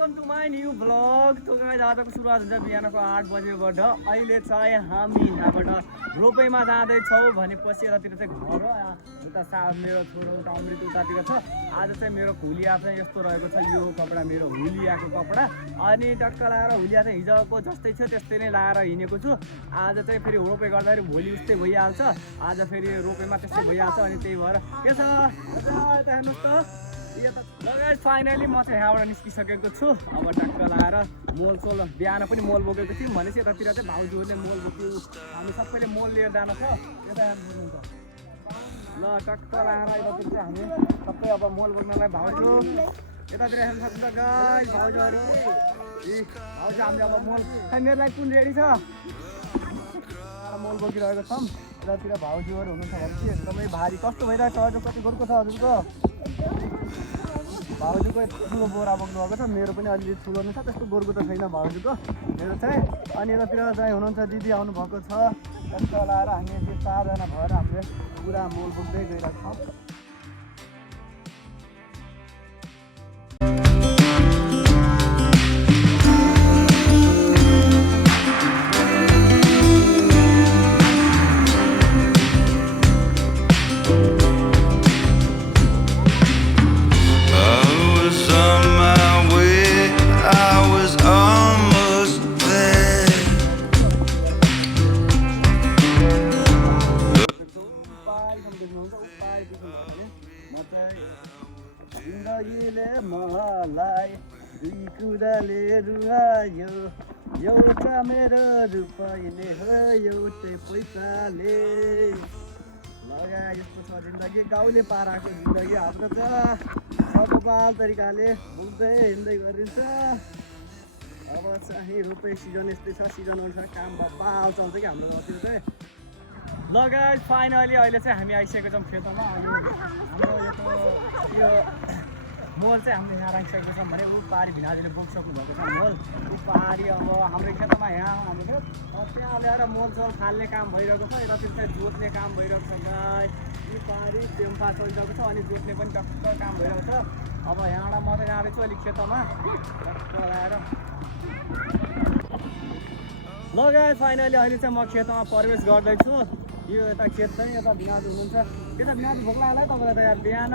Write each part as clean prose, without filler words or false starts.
Welcome to my new vlog. तो guys आजको सुरुवात हुन्छ बिहानको 8 बजेबाट। अहिले चाहिँ हामी यहाँबाट रोपैमा जाँदैछौँ भनेपछि यतातिर चाहिँ घर हो। उता मेरो छोरो उता अमृत उतातिर छ। आज चाहिँ मेरो हुलिया चाहिँ यस्तो रहेको छ। यो कपडा मेरो हुलियाको कपडा अनि टक्क लगाएर हुलिया चाहिँ हिजोको जस्तै थियो त्यस्तै नै लगाएर हिँडेको छु। आज चाहिँ फेरि रोपे गर्दाखेरि भोलि उस्तै भइहाल्छ। आज फेरि रोपेमा त्यस्तै भइहाल्छ अनि त्यही भएर के छ यता हेर्नुहोस् त। गाइस फाइनली म चाहिँ यहाँबाट निस्किसकेको छु। अब टक्क लगाएर मोलसोल बिहान पनि मोल बोकेको थियौँ भनेपछि यतातिर चाहिँ भाउजूहरूले मोल बोक्यो। हामी सबैले मोल लिएर जानु छ। यता हेर्नुहुन्छ ल टक्क लगाएर यतातिर चाहिँ हामी सबै अब मोल बोक्नलाई भाउजू यतातिर हेर्नु सक्छ गाइस भाउजूहरू। भाउजू हामीले अब मोल मेरो लागि कुन रेडी छ मोल बोकिरहेको छौँ। यतातिर भाउजूहरू हुनुहुन्छ भनेपछि एकदमै भारी कस्तो भइरहेको छ। हजुर कति गोरको छ हजुरको भाउजूको ठुलो बोरा बोक्नुभएको छ। मेरो पनि अलिअलि ठुलो नै छ त्यस्तो गोरको त छैन भाउजूको मेरो चाहिँ। अनि यतातिर चाहिँ हुनुहुन्छ दिदी आउनुभएको छ। टक्क लगाएर हामी त्यो 4 जना भएर हामीले पुरा मोल बोक्दै गइरहेको छौँ। जिन्दगीले मलाई दुई कुराले रुवायो एउटा मेरो रुपैयाँले हो एउटै पैसाले लगा। यस्तो छ जिन्दगी गाउँले पाराको जिन्दगी हाम्रो त सपपाल तरिकाले बुझ्दै हिँड्दै गरिन्छ। अब चाहिँ रोपे सिजन यस्तै छ। सिजन अनुसार काम पाल चल्छ कि हाम्रो गाउँतिर चाहिँ। ल गाइस फाइनली अहिले चाहिँ हामी आइसकेको छौँ खेतमा। हाम्रो यो मोल चाहिँ हामीले यहाँ राखिसकेको छौँ भने ऊ पारी भिनाजुले बोकिसक्नु भएको छ मोल। ऊ पारी अब हाम्रो खेतमा यहाँ हाम्रो त्यहाँ ल्याएर मोलसोल फाल्ने काम भइरहेको छ। यतातिर चाहिँ जोत्ने काम भइरहेको छ गाइस। यो पारी टेम्पा चलिरहेको छ अनि जोत्ने पनि टक्क काम भइरहेको छ। अब यहाँबाट म चाहिँ जाँदैछु अलिक खेतमा टक्क लगाएर। ल गाइस फाइनली अहिले चाहिँ म खेतमा प्रवेश गर्दैछु। यो यता खेत चाहिँ यता भिनाजु हुनुहुन्छ। त्यता भिनाजु भोक लाग्यो तपाईँलाई त यार। बिहान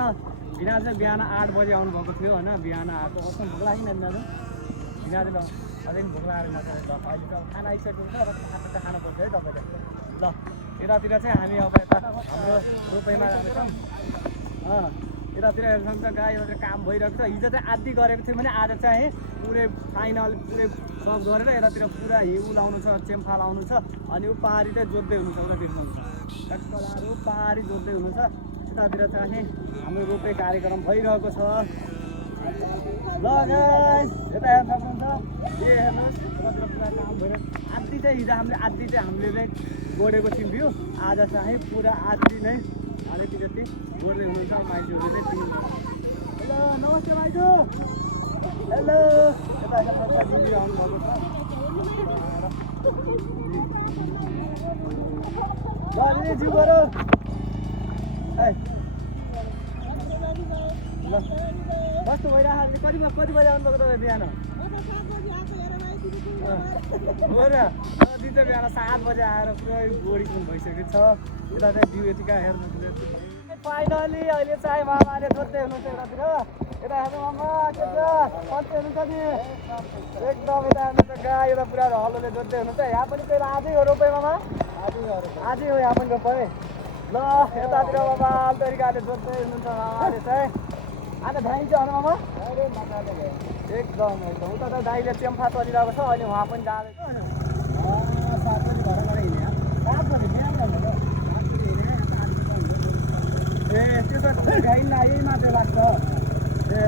भिनाजु चाहिँ बिहान 8 बजे आउनुभएको थियो होइन। बिहान आएको कस्तो भोक लाग्यो नि भिनाजु भिनाजु ल अझै पनि भोक लागेर अहिले त खाना आइसकेको छ। खाना त खानुपर्छ है तपाईँले। ल यतातिर चाहिँ हामी अब यता हाम्रो रोपैमा जाँदैछौँ। यतातिर हेर्नु सक्छ गाई यतातिर काम भइरहेको छ। हिजो चाहिँ आदि गरेको थियो भने आज चाहिँ पुरै फाइनल पुरै सब गरेर यतातिर पुरा हिउ लाउनु छ चेम्फा लाउनु छ। अनि ऊ पारी चाहिँ जोत्दै हुनुहुन्छ उता देख्नुहुन्छ टक्क लगाएर पारी जोत्दै हुनुहुन्छ। यतातिर चाहिँ हाम्रो रोपे कार्यक्रम भइरहेको छ। ल गाइस यता हेर्नु सक्नुहुन्छ ए हेर्नुहोस् यतातिर पुरा काम भइरहेको। आदि चाहिँ हिजो हामीले चाहिँ गोडेको थियौँ भ्यू। आज चाहिँ पुरा आदि नै अलिकति गोड्दै हुनुहुन्छ माइजूहरू चाहिँ। हेलो नमस्ते माइजू। हेलो यता हेर्नु दिदी आउनुभएको छ। ल दिदी जिउ गरौ ल कस्तो भइरहेको कति बजी आउनुभएको तपाईँ बिहान हो र? दिदी चाहिँ बिहान 7 बजे आएर पुरै गोडी कुन भइसकेको छ। यता चाहिँ जिउ यतिका हेर्नु फाइनली अहिले चाहिँ मामाले जोत्दै हुनुहुन्छ यतातिर। यता हेर्नु मामा के छ कस्तो हुनुहुन्छ नि एकदम। यता हेर्नु त गाई यता पुरा हलोले जोत्दै हुनुहुन्छ। यहाँ पनि पहिला आजै हो रोपे मामा आजै हो यहाँ पनि रोपे। ल यतातिर मामा तरिकाले जोत्दै हुनुहुन्छ मामाले चाहिँ। आज धाइ चाहिँ मामा एकदम उता त दाइले चेम्फा चलिरहेको छ। अहिले उहाँ पनि जाँदैछ। 7 बजी घरबाट हिँड्यो 7 बजी बिहान ए त्यो त गाइन्न यही मात्रै लाग्छ। ए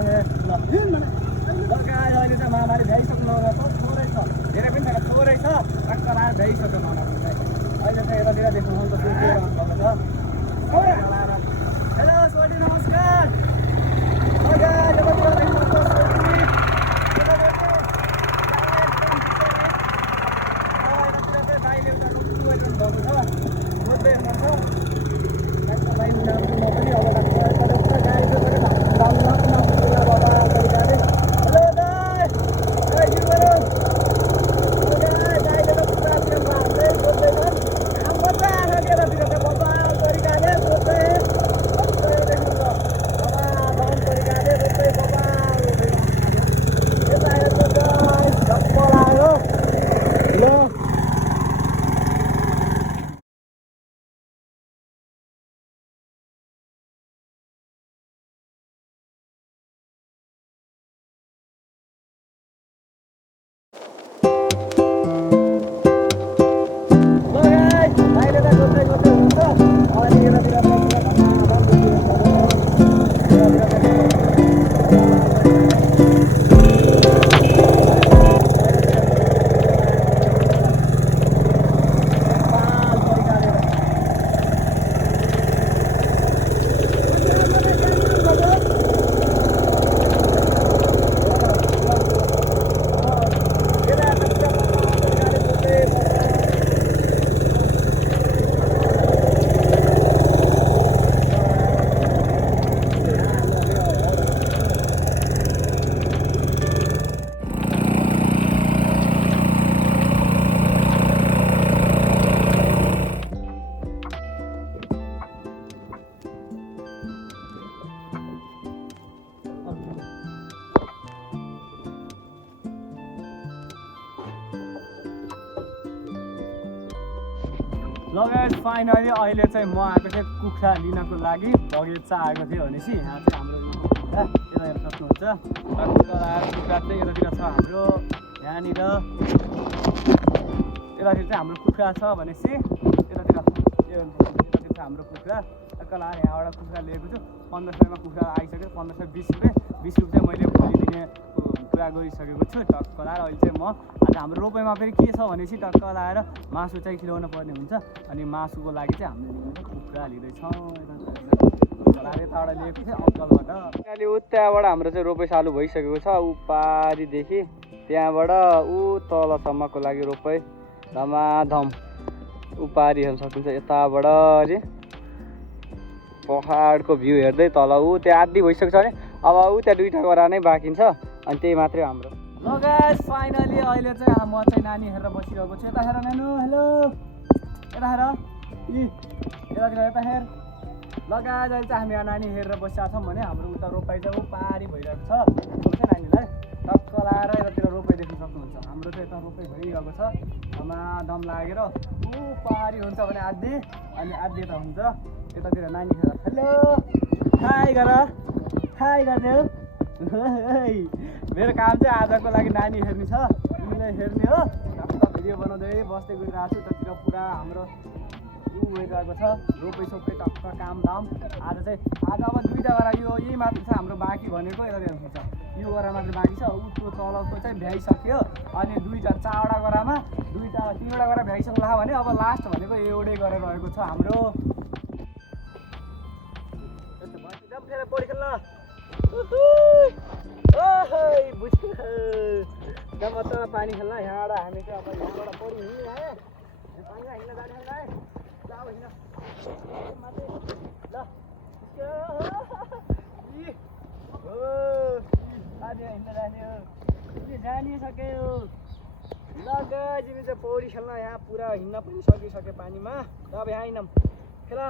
ल गाई अहिले चाहिँ मामाले भ्याइसक्नु भएको थोरै छ धेरै पनि छैन थोरै छ। टक्क लगाएर भ्याइसक्यो मामाले चाहिँ। अहिले चाहिँ यतातिर देख्नुहुन्छ जोतिरहनु भएको छ। हेलो सोनी नमस्कार। गाई लगायत फाइनली अहिले चाहिँ म आएको थिएँ कुखुरा लिनको लागि बगैँचा आएको थियो भनेपछि यहाँ चाहिँ हाम्रो यता हेर्न सक्नुहुन्छ कुखुरा चाहिँ यतातिर छ हाम्रो यहाँनिर यतातिर चाहिँ हाम्रो कुखुरा छ भनेपछि यतातिर चाहिँ हाम्रो कुखुरा टक्क लगाएर यहाँबाट कुखुरा लिएको छु 1500मा कुखुरा आइसक्यो 1520 रुपियाँ मैले भोलि दिने कुरा गरिसकेको छु टक्क लगाएर अहिले चाहिँ म आज हाम्रो रोपैमा फेरि के छ भनेपछि टक्क लगाएर मासु चाहिँ खिलाउनु पर्ने हुन्छ अनि मासुको लागि चाहिँ हामीले कुखुरा लिँदैछौँ यताबाट लिएको थिएँ अङ्कलबाट अहिले त्यहाँबाट हाम्रो चाहिँ रोपै चालु भइसकेको छ उपारिदेखि त्यहाँबाट ऊ तलसम्मको लागि रोपै धमाधम उपारि हेर्न सक्नुहुन्छ यताबाट अरे पहाडको भ्यू हेर्दै तल ऊ त्यहाँ आधी भइसकेको छ भने अब ऊ त्यहाँ दुईवटा गरा नै बाँकी छ अनि त्यही मात्रै हाम्रो ल गाइस फाइनली अहिले चाहिँ म चाहिँ नानी हेरेर बसिरहेको छु यता हेर नानु हेलो यता हेर यतातिर यता हेर ल गाइस अहिले चाहिँ हामी यहाँ नानी हेरेर बसिरहेको छौँ भने हाम्रो उता रोपाइ चाहिँ ऊ पारी भइरहेको छ नानीलाई टक्क लगाएर यतातिर रोपाइ देख्न सक्नुहुन्छ हाम्रो चाहिँ यता रोपाइ भइरहेको छ धमाधम लागेर ऊ पारी हुन्छ भने आधी अनि आधी यता हुन्छ यतातिर नानी हेर हेलो हाई गरिदेऊ मेरो काम चाहिँ आजको लागि नानी हेर्ने छ तिमीलाई हेर्ने हो टक्क भिडियो बनाउँदै बस्दै गइरहेको छु त्यतिर पुरा हाम्रो ऊ भइरहेको छ रोपै सोपै टक्क काम दाम आज अब दुईवटा गरा यो यही मात्र छ हाम्रो बाँकी भनेको यतातिर हुन्छ यो गरा मात्र बाँकी छ उठ्को तलको चाहिँ भ्याइसक्यो अनि चारवटा गरामा तिनवटा गरा भ्याइसक्ला भने अब लास्ट भनेको एउटै गरेर रहेको छ हाम्रो फेरि पौडी खेल्न मजामा पानी खेल्न यहाँबाट हामी चाहिँ अब यहाँबाट पौडी हिँड्ने आयो पानीमा हिँड्न जाने ल अब हिँड्न ल हिँड्न जाने हो जानिसक्यो ल जिमी चाहिँ पौडी खेल्न यहाँ पुरा हिँड्न पनि सकिसक्यो पानीमा ल अब यहाँ हिँडौँ खेल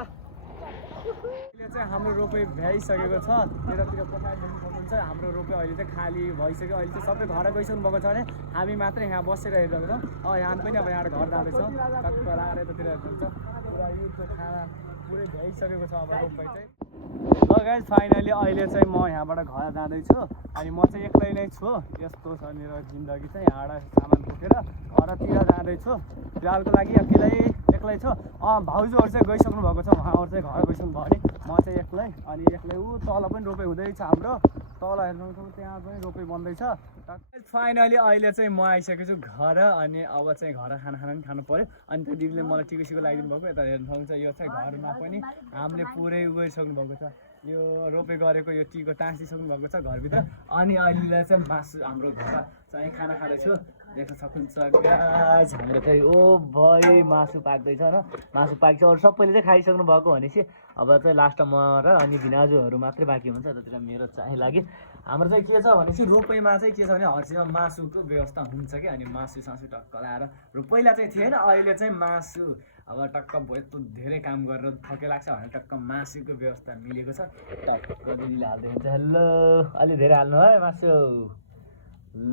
अहिले चाहिँ हाम्रो रोपे भ्याइसकेको छ यतातिर पछाडि देख्न सक्नुहुन्छ हाम्रो रोपे अहिले चाहिँ खाली भइसक्यो अहिले चाहिँ सबै घर गइसक्नु भएको छ भने हामी मात्रै यहाँ बसेर हेरेको छौँ यहाँ पनि अब यहाँबाट घर जाँदैछौँ टक्क लगाएर यतातिर हेर्नुहुन्छ पुरा युथको खाना पुरै भ्याइसकेको छ अब रोपे चाहिँ ल गाइस फाइनली अहिले चाहिँ म यहाँबाट घर जाँदैछु अनि म चाहिँ एक्लै नै छु यस्तो छ मेरो जिन्दगी चाहिँ यहाँबाट सामान बोकेर घरतिर जाँदैछु फिलहालको लागि एक्लै छु भाउजूहरू चाहिँ गइसक्नु भएको छ उहाँहरू चाहिँ घर गइसक्नु भयो भने म चाहिँ एक्लै अनि एक्लै ऊ तल पनि रोपे हुँदैछ हाम्रो तल हेर्नु त्यहाँ पनि रोपे बन्दैछ फाइनली अहिले चाहिँ म आइसकेको छु घर अनि अब चाहिँ घर खाना पनि खानु पऱ्यो अनि त्यो दिदीले मलाई टिको लगाइदिनु भएको यता हेर्नु सक्नुहुन्छ यो चाहिँ घरमा पनि हामीले पुरै गइसक्नु भएको छ यो रोपे गरेको यो टीको टाँसिसक्नु भएको छ घरभित्र अनि अहिले चाहिँ मासु हाम्रो घरमा चाहिँ खाना खाँदैछु देख्न सक्नुहुन्छ गाइस हाम्रो चाहिँ ओ भाइ मासु पाक्दैछ र मासु पाक्छ अरू सबैले चाहिँ खाइसक्नु भएको भनेपछि अब चाहिँ लास्टमा म र अनि भिनाजुहरू मात्रै बाँकी हुन्छ त्यतिर मेरो चाहिँ लागि हाम्रो चाहिँ के छ भनेपछि रोपैमा चाहिँ के छ भने हर्सीमा मासुको व्यवस्था हुन्छ कि अनि मासु टक्क लगाएर पहिला चाहिँ थिएन अहिले चाहिँ मासु अब टक्क यत्रो धेरै काम गरेर थके लाग्छ भने टक्क मासुको व्यवस्था मिलेको छ टक्क दिदीले हाल्दै हुन्छ हेलो अलि धेरै हाल्नु है मासु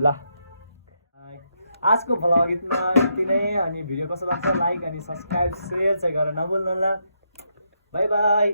ल आजको भ्लग यति नै अनि भिडियो कस्तो लाग्छ लाइक अनि सब्सक्राइब सेयर चाहिँ गरेर नभुल्नु होला बाई बाई